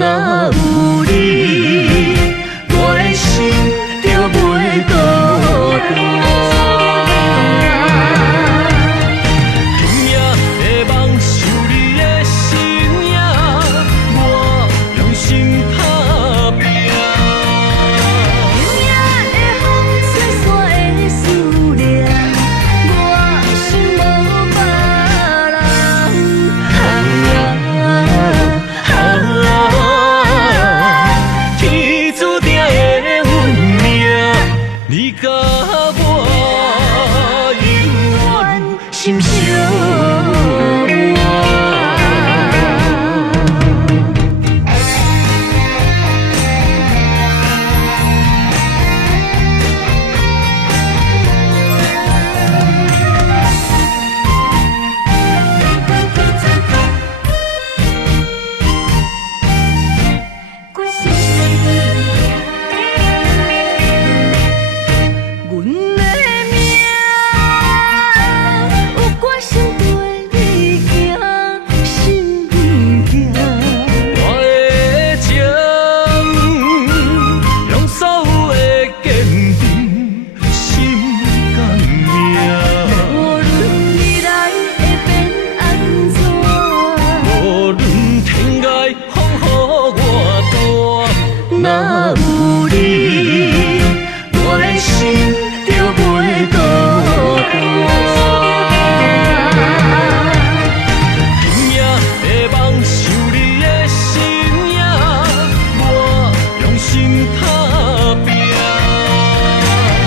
若有你，我的心就袂孤单。拼命的梦想你的身影，我用心打拼。拼命的风吹散的思念，我心无别人。天注定的运命，你甲我永远心相过世世你阮的命有关心陪你行，心不惊。我的情，用所有的坚定，心甘命。无论未来会变安怎，无论天涯风雨偌大，若有你，我的心就袂孤单。拼命的梦想你的身影，我用心打拼。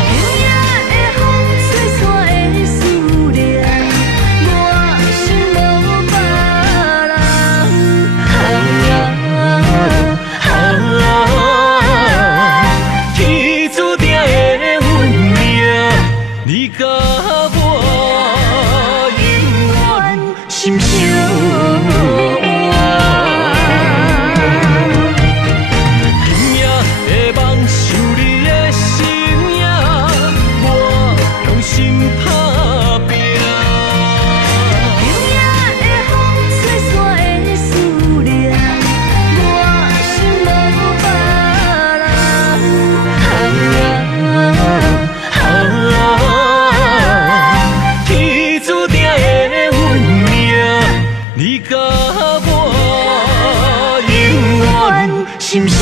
拼命的风吹散的思念，我心无别人。天注定的运命，你甲我永远心相拼命的梦想你的身影，我用心打拼。拼命的风吹散的思念，我心无别人。天注定的运命，你甲我永远心相